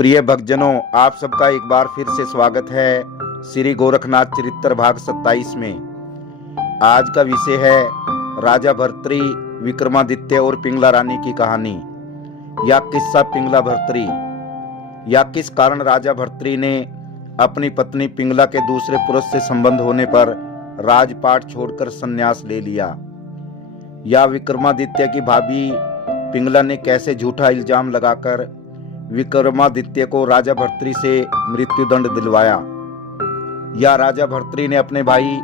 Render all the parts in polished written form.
प्रिय भक्तजनों, आप सबका एक बार फिर से स्वागत है श्री गोरखनाथ चरित्र भाग 27 में। आज का विषय है राजा भर्तृ, विक्रमादित्य और पिंगला रानी की कहानी या किस्सा पिंगला भर्तृ। या किस कारण राजा भर्तृ ने अपनी पत्नी पिंगला के दूसरे पुरुष से संबंध होने पर राजपाट छोड़कर संन्यास ले लिया। या विक्रमादित्य की भाभी पिंगला ने कैसे झूठा इल्जाम लगाकर विक्रमादित्य को राजा भर्तृ से मृत्युदंड दिलवाया। या राजा भर्तृ ने अपने भाई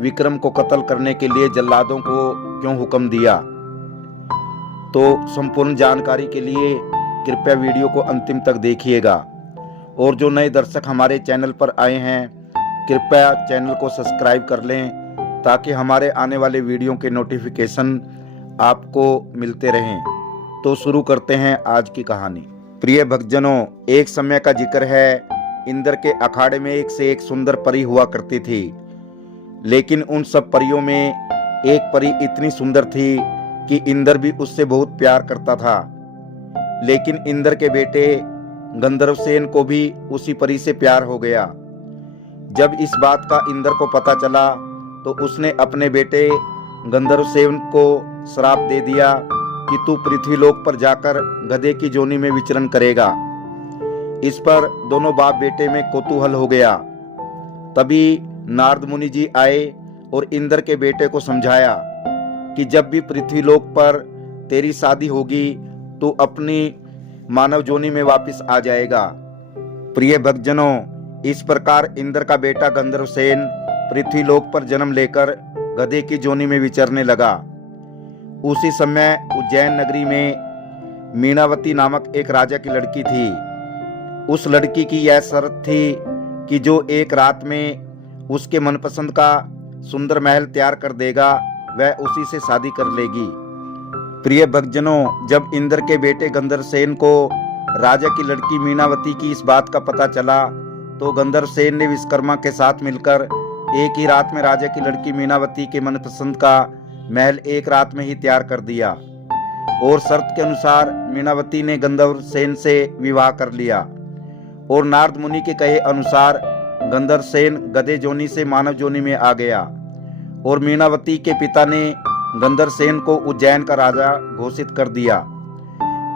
विक्रम को कत्ल करने के लिए जल्लादों को क्यों हुक्म दिया। तो संपूर्ण जानकारी के लिए कृपया वीडियो को अंतिम तक देखिएगा। और जो नए दर्शक हमारे चैनल पर आए हैं, कृपया चैनल को सब्सक्राइब कर लें ताकि हमारे आने वाले वीडियो के नोटिफिकेशन आपको मिलते रहें। तो शुरू करते हैं आज की कहानी। प्रिय भक्तजनों, एक समय का जिक्र है। इंद्र के अखाड़े में एक से एक सुंदर परी हुआ करती थी, लेकिन उन सब परियों में एक परी इतनी सुंदर थी कि इंद्र भी उससे बहुत प्यार करता था। लेकिन इंद्र के बेटे गंधर्वसेन को भी उसी परी से प्यार हो गया। जब इस बात का इंद्र को पता चला तो उसने अपने बेटे गंधर्वसेन को श्राप दे दिया कि तू पृथ्वीलोक पर जाकर गधे की जोनी में विचरण करेगा। इस पर दोनों बाप बेटे में कौतूहल हो गया। तभी नारद मुनि जी आए और इंद्र के बेटे को समझाया कि जब भी पृथ्वीलोक पर तेरी शादी होगी तो अपनी मानव जोनी में वापस आ जाएगा। प्रिय भक्तजनों, इस प्रकार इंद्र का बेटा गंधर्वसेन पृथ्वीलोक पर जन्म लेकर गधे की जोनी में विचरने लगा। उसी समय उज्जैन नगरी में मीनावती नामक एक राजा की लड़की थी। उस लड़की की यह शर्त थी कि जो एक रात में उसके मनपसंद का सुंदर महल तैयार कर देगा वह उसी से शादी कर लेगी। प्रिय भक्तजनों, जब इंद्र के बेटे गंधर्वसेन को राजा की लड़की मीनावती की इस बात का पता चला तो गंधर्वसेन ने विश्वकर्मा के साथ मिलकर एक ही रात में राजा की लड़की मीनावती के मनपसंद का महल एक रात में ही तैयार कर दिया। और शर्त के अनुसार मीनावती ने गंधर्वसेन से विवाह कर लिया। और नारद मुनि के कहे अनुसार गंधर्वसेन गधे जोनी से मानव जोनी में आ गया। और मीनावती के पिता ने गंधर्वसेन को उज्जैन का राजा घोषित कर दिया।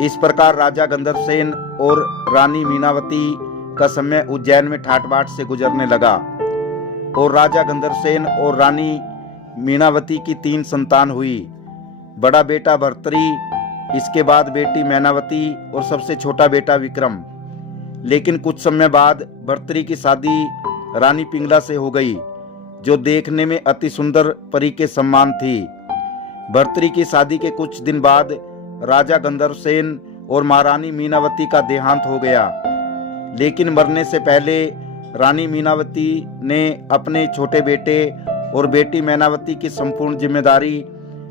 इस प्रकार राजा गंधर्वसेन और रानी मीनावती का समय उज्जैन में ठाट बाट से गुजरने लगा। और राजा गंधर्वसेन और रानी मीनावती की 3 संतान हुई। बड़ा बेटा भर्तृ, इसके बाद बेटी मैनावती और सबसे छोटा बेटा विक्रम। लेकिन कुछ समय बाद भर्तृ की शादी रानी पिंगला से हो गई, जो देखने में अति सुंदर परी के समान थी। भर्तृ की शादी के कुछ दिन बाद राजा गंधर्वसेन और महारानी मीनावती का देहांत हो गया। लेकिन मरने से पहले रानी मीनावती ने अपने छोटे बेटे और बेटी मैनावती की संपूर्ण जिम्मेदारी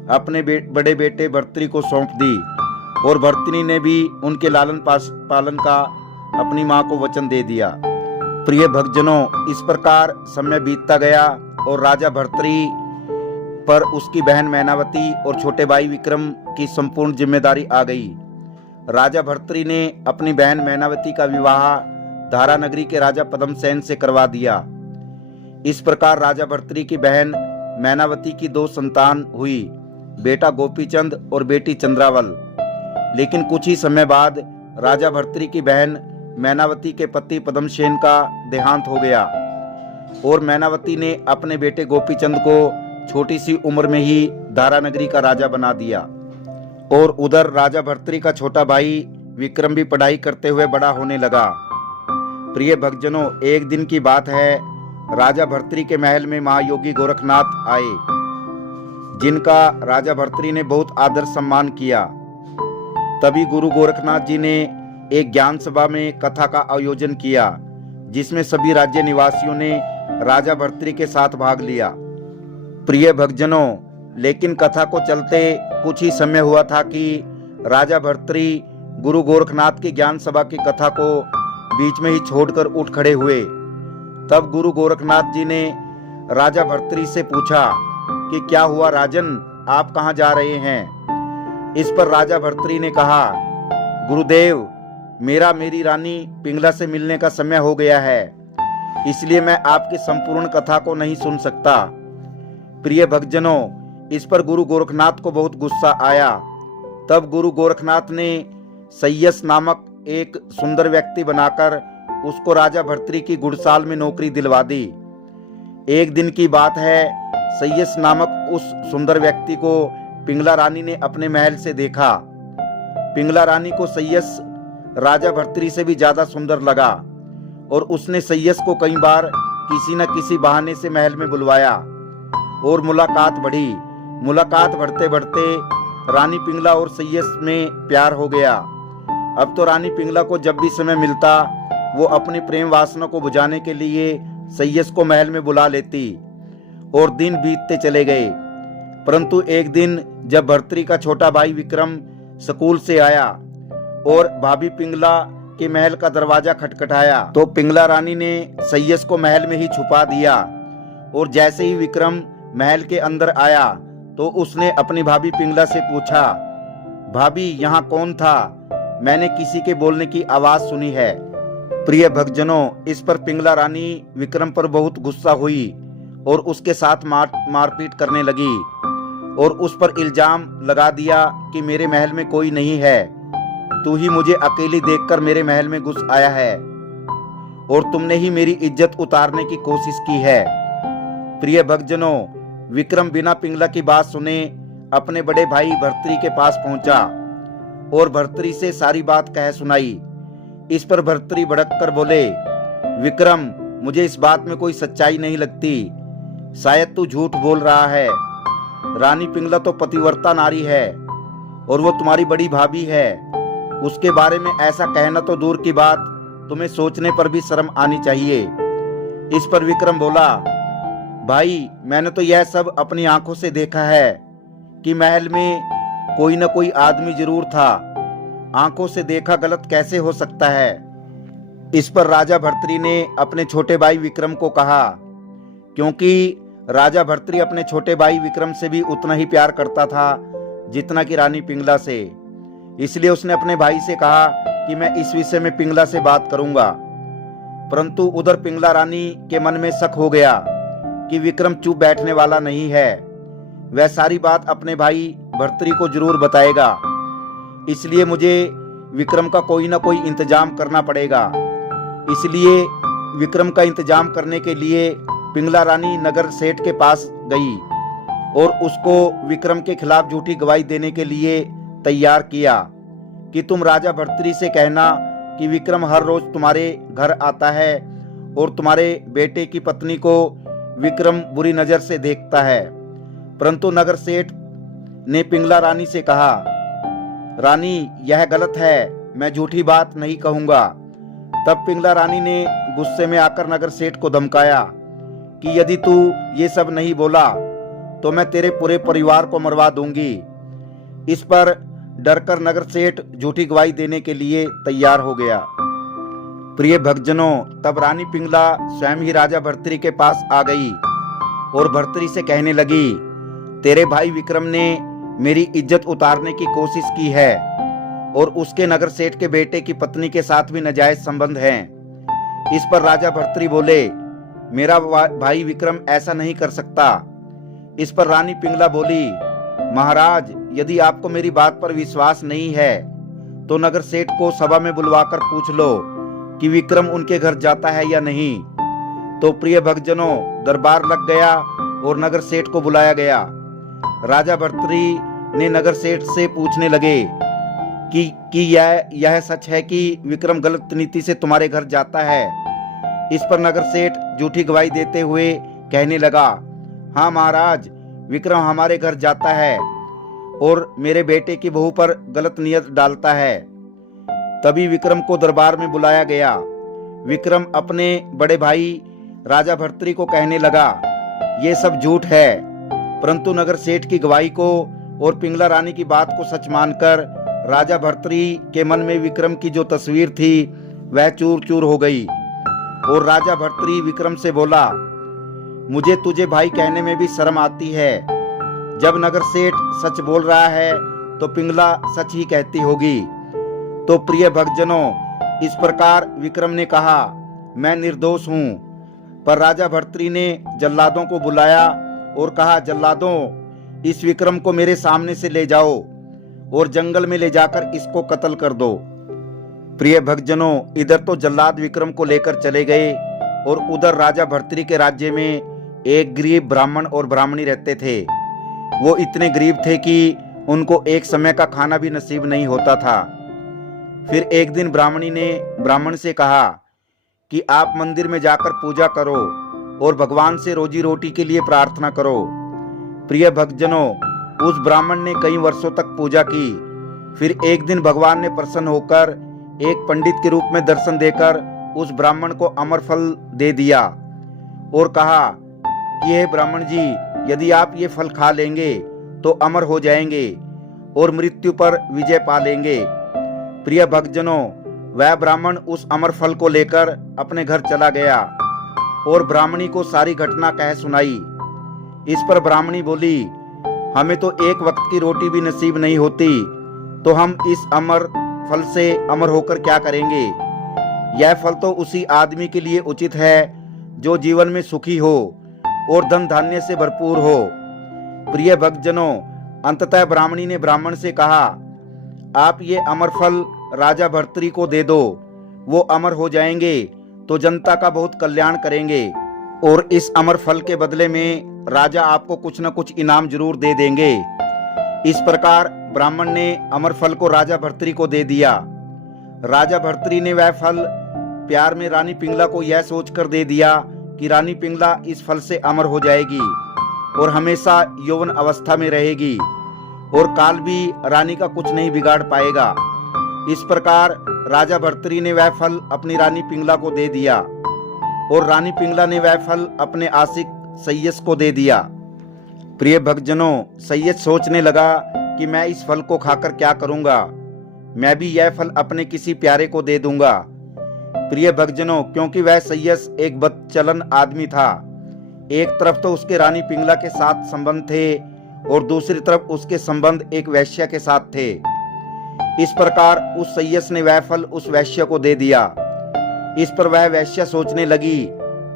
अपने बड़े बेटे भर्तृ को सौंप दी। और भर्तृ ने भी उनके लालन पालन का अपनी मां को वचन दे दिया। प्रिय भक्तजनों, इस प्रकार समय बीतता गया और राजा भर्तृ पर उसकी बहन मैनावती और छोटे भाई विक्रम की संपूर्ण जिम्मेदारी आ गई। राजा भर्तृ ने अपनी बहन मैनावती का विवाह धारा नगरी के राजा पद्मसेन से करवा दिया। इस प्रकार राजा भर्तृ की बहन मैनावती की 2 संतान हुई, बेटा गोपीचंद और बेटी चंद्रावल। लेकिन कुछ ही समय बाद राजा भर्तृ की बहन मैनावती के पति पद्मसेन का देहांत हो गया। और मैनावती ने अपने बेटे गोपीचंद को छोटी सी उम्र में ही धारा नगरी का राजा बना दिया। और उधर राजा भर्तृ का छोटा भाई विक्रम भी पढ़ाई करते हुए बड़ा होने लगा। प्रिय भक्तजनों, एक दिन की बात है, राजा भर्तृ के महल में महायोगी गोरखनाथ आए, जिनका राजा भर्तृ ने बहुत आदर सम्मान किया। तभी गुरु गोरखनाथ जी ने एक ज्ञान सभा में कथा का आयोजन किया, जिसमें सभी राज्य निवासियों ने राजा भर्तृ के साथ भाग लिया। प्रिय भक्तजनों, लेकिन कथा को चलते कुछ ही समय हुआ था कि राजा भर्तृ गुरु गोरखनाथ की ज्ञान सभा की कथा को बीच में ही छोड़कर उठ खड़े हुए। तब गुरु गोरखनाथ जी ने राजा भर्तृ से पूछा कि क्या हुआ राजन, आप कहाँ जा रहे हैं। इस पर राजा भर्तृ ने कहा, गुरुदेव, मेरी रानी पिंगला से मिलने का समय हो गया है, इसलिए मैं आपकी संपूर्ण कथा को नहीं सुन सकता। प्रिय भक्तजनों, इस पर गुरु गोरखनाथ को बहुत गुस्सा आया। तब गुरु गोरखनाथ ने सय्यस नामक एक सुंदर व्यक्ति बनाकर उसको राजा भर्तृ की गुड़साल में नौकरी दिलवा दी। एक दिन की बात है, सय्यस नामक उस सुंदर व्यक्ति को पिंगला रानी ने अपने महल से देखा। पिंगला रानी को सय्यस राजा भर्तृ से भी ज्यादा सुंदर लगा और उसने सय्यस को कई बार किसी न किसी बहाने से महल में बुलवाया और मुलाकात बढ़ी। मुलाकात बढ़ते बढ़ते रानी पिंगला और सय्यस में प्यार हो गया। अब तो रानी पिंगला को जब भी समय मिलता वो अपनी प्रेम वासना को बुझाने के लिए सय्यस को महल में बुला लेती और दिन बीतते चले गए। परंतु एक दिन जब भर्तृ का छोटा भाई विक्रम स्कूल से आया और भाभी पिंगला के महल का दरवाजा खटखटाया तो पिंगला रानी ने सय्यस को महल में ही छुपा दिया। और जैसे ही विक्रम महल के अंदर आया तो उसने अपनी भाभी पिंगला से पूछा, भाभी यहाँ कौन था? मैंने किसी के बोलने की आवाज सुनी है। प्रिय भक्तजनों, इस पर पिंगला रानी विक्रम पर बहुत गुस्सा हुई और उसके साथ मारपीट करने लगी और उस पर इल्जाम लगा दिया कि मेरे महल में कोई नहीं है, तू ही मुझे अकेली देखकर मेरे महल में घुस आया है और तुमने ही मेरी इज्जत उतारने की कोशिश की है। प्रिय भक्तजनों, विक्रम बिना पिंगला की बात सुने अपने बड़े भाई भर्तृ के पास पहुंचा और भर्तृ से सारी बात कह सुनाई। इस पर भर्तृ भड़क कर बोले, विक्रम, मुझे इस बात में कोई सच्चाई नहीं लगती, शायद तू झूठ बोल रहा है। रानी पिंगला तो पतिव्रता नारी है और वो तुम्हारी बड़ी भाभी है, उसके बारे में ऐसा कहना तो दूर की बात, तुम्हें सोचने पर भी शर्म आनी चाहिए। इस पर विक्रम बोला, भाई, मैंने तो यह सब अपनी आंखों से देखा है कि महल में कोई न कोई आदमी जरूर था, आंखों से देखा गलत कैसे हो सकता है। इस पर राजा भर्तृ ने अपने छोटे भाई विक्रम को कहा, क्योंकि राजा भर्तृ अपने छोटे भाई विक्रम से भी उतना ही प्यार करता था जितना कि रानी पिंगला से, इसलिए उसने अपने भाई से कहा कि मैं इस विषय में पिंगला से बात करूंगा। परंतु उधर पिंगला रानी के मन में शक हो गया कि विक्रम चुप बैठने वाला नहीं है, वह सारी बात अपने भाई भर्तृ को जरूर बताएगा, इसलिए मुझे विक्रम का कोई ना कोई इंतजाम करना पड़ेगा। इसलिए विक्रम का इंतजाम करने के लिए पिंगला रानी नगर सेठ के पास गई और उसको विक्रम के खिलाफ झूठी गवाही देने के लिए तैयार किया कि तुम राजा भर्तृ से कहना कि विक्रम हर रोज तुम्हारे घर आता है और तुम्हारे बेटे की पत्नी को विक्रम बुरी नजर से देखता है। परंतु नगर सेठ ने पिंगला रानी से कहा, रानी, यह गलत है, मैं झूठी बात नहीं कहूंगा। तब पिंगला रानी ने गुस्से में आकर नगर सेठ को धमकाया कि यदि तू ये सब नहीं बोला तो मैं तेरे पूरे परिवार को मरवा दूंगी। इस पर डरकर नगर सेठ झूठी गवाही देने के लिए तैयार हो गया। प्रिय भक्तजनों, तब रानी पिंगला स्वयं ही राजा भर्तृ के पास आ गई और भर्तृ से कहने लगी, तेरे भाई विक्रम ने मेरी इज्जत उतारने की कोशिश की है और उसके नगर सेठ के बेटे की पत्नी के साथ भी नाजायज संबंध हैं। इस पर राजा भर्तृ बोले, मेरा भाई विक्रम ऐसा नहीं कर सकता। इस पर रानी पिंगला बोली, महाराज, यदि आपको मेरी बात पर विश्वास नहीं है तो नगर सेठ को सभा में बुलवाकर पूछ लो कि विक्रम उनके घर जाता है या नहीं। तो प्रिय भक्तजनों, दरबार लग गया और नगर सेठ को बुलाया गया। राजा भर्तृ ने नगर सेठ से पूछने लगे कि यह सच है कि विक्रम गलत नीति से तुम्हारे घर जाता है। इस पर नगर सेठ झूठी गवाही देते हुए कहने लगा, हाँ महाराज, विक्रम हमारे घर जाता है और मेरे बेटे की बहू पर गलत नियत डालता है। तभी विक्रम को दरबार में बुलाया गया। विक्रम अपने बड़े भाई राजा भर्तृ को कहने लगा, ये सब झूठ है। परंतु नगर सेठ की गवाही को और पिंगला रानी की बात को सच मानकर राजा भर्तृ के मन में विक्रम की जो तस्वीर थी वह चूर चूर हो गई और राजा भर्तृ विक्रम से बोला, मुझे तुझे भाई कहने में भी शर्म आती है। जब नगर सेठ सच बोल रहा है तो पिंगला सच ही कहती होगी। तो प्रिय भक्तजनों, इस प्रकार विक्रम ने कहा, मैं निर्दोष हूँ। पर राजा भर्तृ ने जल्लादों को बुलाया और कहा, जल्लादों, इस विक्रम को मेरे सामने से ले जाओ और जंगल में ले जाकर इसको कत्ल कर दो। प्रिय भक्तजनों, इधर तो जल्लाद विक्रम को लेकर चले गए और उधर राजा भर्तृ के राज्य में एक गरीब ब्राह्मण और ब्राह्मणी रहते थे। वो इतने गरीब थे कि उनको एक समय का खाना भी नसीब नहीं होता था। फिर एक दिन ब्राह्मणी ने ब्राह्मण से कहा कि आप मंदिर में जाकर पूजा करो और भगवान से रोजी रोटी के लिए प्रार्थना करो। प्रिय भक्तजनों, उस ब्राह्मण ने कई वर्षों तक पूजा की। फिर एक दिन भगवान ने प्रसन्न होकर एक पंडित के रूप में दर्शन देकर उस ब्राह्मण को अमर फल दे दिया और कहा कि हे ब्राह्मण जी, यदि आप ये फल खा लेंगे तो अमर हो जाएंगे और मृत्यु पर विजय पा लेंगे। प्रिय भक्तजनों, वह ब्राह्मण उस अमर फल को लेकर अपने घर चला गया और ब्राह्मणी को सारी घटना कह सुनाई। इस पर ब्राह्मणी बोली, हमें तो एक वक्त की रोटी भी नसीब नहीं होती, तो हम इस अमर फल से अमर होकर क्या करेंगे। यह फल तो उसी आदमी के लिए उचित है जो जीवन में सुखी हो और धन धान्य से भरपूर हो। प्रिय भक्तजनों, अंततः ब्राह्मणी ने ब्राह्मण से कहा, आप ये अमर फल राजा भर्तृ को दे दो, वो अमर हो जाएंगे तो जनता का बहुत कल्याण करेंगे और इस अमर फल के बदले में राजा आपको कुछ न कुछ इनाम जरूर दे देंगे। इस प्रकार ब्राह्मण ने अमर फल को राजा भर्तृ को दे दिया। राजा भर्तृ ने वह फल प्यार में रानी पिंगला को यह सोचकर दे दिया कि रानी पिंगला इस फल से अमर हो जाएगी और हमेशा यौवन अवस्था में रहेगी और काल भी रानी का कुछ नहीं बिगाड़ पाएगा। इस प्रकार राजा भर्तृ ने वह फल अपनी रानी पिंगला को दे दिया और रानी पिंगला ने वह फल अपने आशिक सैयस को दे दिया। प्रिय भक्तजनों, सैयस सोचने लगा कि मैं इस फल को खाकर क्या करूंगा, मैं भी यह फल अपने किसी प्यारे को दे दूंगा। प्रिय भक्तजनों, क्योंकि वह सैयस एक बदचलन आदमी था। एक तरफ तो उसके रानी पिंगला के साथ संबंध थे और दूसरी तरफ उसके संबंध एक वैश्य के साथ थे। इस प्रकार उस सैयस ने वह फल उस वैश्य को दे दिया। इस पर वह वैश्य सोचने लगी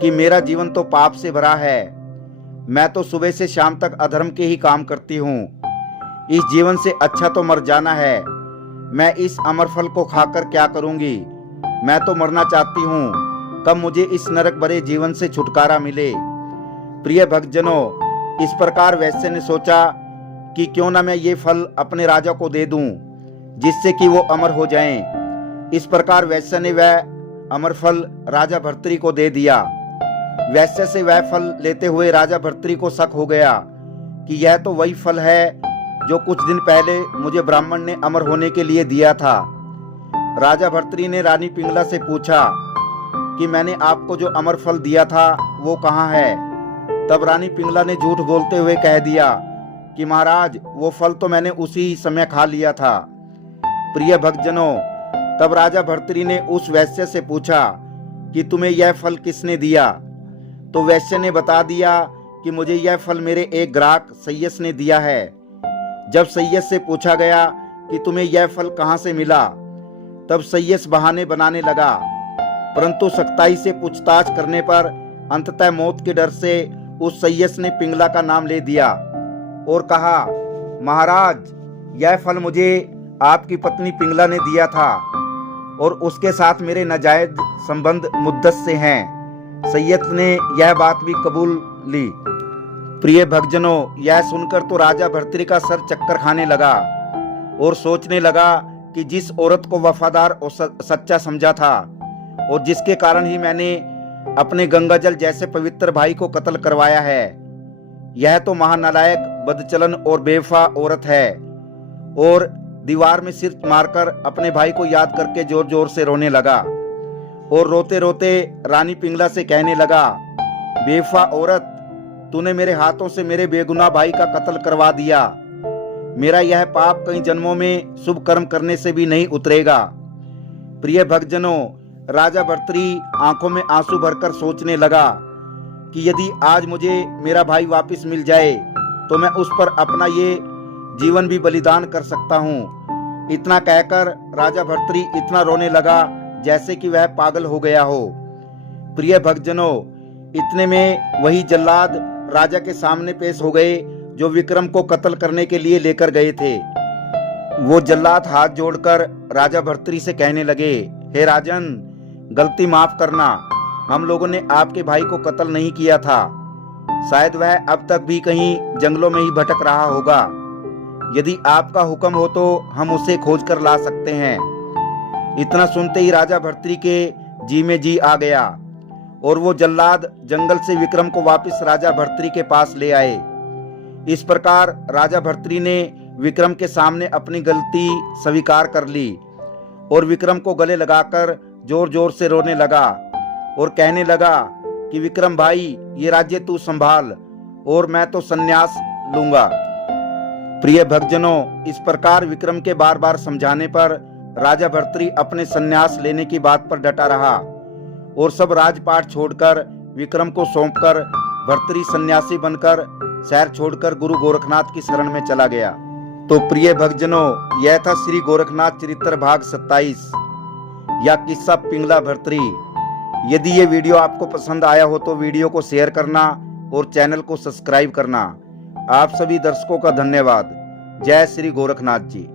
कि मेरा जीवन तो पाप से भरा है, मैं तो सुबह से शाम तक अधर्म के ही काम करती हूँ, इस जीवन से अच्छा तो मर जाना है। मैं इस अमर फल को खाकर क्या करूंगी, मैं तो मरना चाहती हूँ, कब मुझे इस नरक भरे जीवन से छुटकारा मिले। प्रिय भक्तजनों, इस प्रकार वैश्य ने सोचा कि क्यों ना मैं ये फल अपने राजा को दे दूं, जिससे कि वो अमर हो जाएं। इस प्रकार वैश्य ने वह अमर फल राजा भर्तृ को दे दिया। वैश्य से वह फल लेते हुए राजा भर्तृ को शक हो गया कि यह तो वही फल है जो कुछ दिन पहले मुझे ब्राह्मण ने अमर होने के लिए दिया था। राजा भर्तृ ने रानी पिंगला से पूछा कि मैंने आपको जो अमर फल दिया था वो कहाँ है। तब रानी पिंगला ने झूठ बोलते हुए कह दिया कि महाराज, वो फल तो मैंने उसी समय खा लिया था। प्रिय भक्तजनों, तब राजा भर्तृ ने उस वैश्य से पूछा कि तुम्हें यह फल किसने दिया। तो वैश्य ने बता दिया कि मुझे यह फल मेरे एक ग्राहक सैयस ने दिया है। जब सैयस से पूछा गया कि तुम्हें यह फल कहाँ से मिला, तब सैयस बहाने बनाने लगा, परंतु सख्ताई से पूछताछ करने पर अंततः मौत के डर से उस सैयस ने पिंगला का नाम ले दिया और कहा, महाराज, यह फल मुझे आपकी पत्नी पिंगला ने दिया था और उसके साथ मेरे नाजायज संबंध मुद्दत से हैं। सैयद ने यह बात भी कबूल ली। प्रिय भक्तजनों, यह सुनकर तो राजा भर्तृ का सर चक्कर खाने लगा और सोचने लगा कि जिस औरत को वफादार और सच्चा समझा था और जिसके कारण ही मैंने अपने गंगाजल जैसे पवित्र भाई को कत्ल करवाया है, यह तो महानालायक, बदचलन और बेवफा औरत है। और दीवार में सिर मारकर अपने भाई को याद करके जोर जोर से रोने लगा और रोते रोते रानी पिंगला से कहने लगा, बेवफा औरत, तूने मेरे हाथों से मेरे बेगुनाह भाई का कत्ल करवा दिया। मेरा यह पाप कई जन्मों में शुभ कर्म करने से भी नहीं उतरेगा। प्रिय भक्तजनों, राजा भर्तृ आंखों में आंसू भरकर सोचने लगा कि यदि आज मुझे मेरा भाई वापस मिल जाए तो मैं उस पर अपना ये जीवन भी बलिदान कर सकता हूँ। इतना कहकर राजा भर्तृ इतना रोने लगा जैसे कि वह पागल हो गया हो। प्रिय भक्तजनों, इतने में वही जल्लाद राजा के सामने पेश हो गए जो विक्रम को कत्ल करने के लिए लेकर गए थे। वो जल्लाद हाथ जोड़कर राजा भर्तृहरि से कहने लगे, हे राजन, गलती माफ करना, हम लोगों ने आपके भाई को कत्ल नहीं किया था। शायद वह अब तक भी कहीं जंगलों में ही भटक रहा होगा। यदि आपका हुक्म हो तो हम उसे खोज कर ला सकते हैं। इतना सुनते ही राजा भर्तृहरि के जी में जी आ गया और वो जल्लाद जंगल से विक्रम को वापस राजा भर्तृहरि के पास ले आए। इस प्रकार राजा भर्तृहरि ने विक्रम के सामने अपनी गलती स्वीकार कर ली और विक्रम को गले लगाकर जोर जोर से रोने लगा और कहने लगा कि विक्रम भाई, ये राज्य तू संभाल और मैं तो संन्यास लूंगा। प्रिय भक्तजनों, इस प्रकार विक्रम के बार बार समझाने पर राजा भर्तृहरि अपने संन्यास लेने की बात पर डटा रहा और सब राजपाट छोड़कर विक्रम को सौंपकर भर्तृहरि सन्यासी बनकर शहर छोड़कर गुरु गोरखनाथ की शरण में चला गया। तो प्रिय भक्तजनों, यह था श्री गोरखनाथ चरित्र भाग 27 या किस्सा पिंगला भर्तृहरि। यदि ये वीडियो आपको पसंद आया हो तो वीडियो को शेयर करना और चैनल को सब्सक्राइब करना। आप सभी दर्शकों का धन्यवाद। जय श्री गोरखनाथ जी।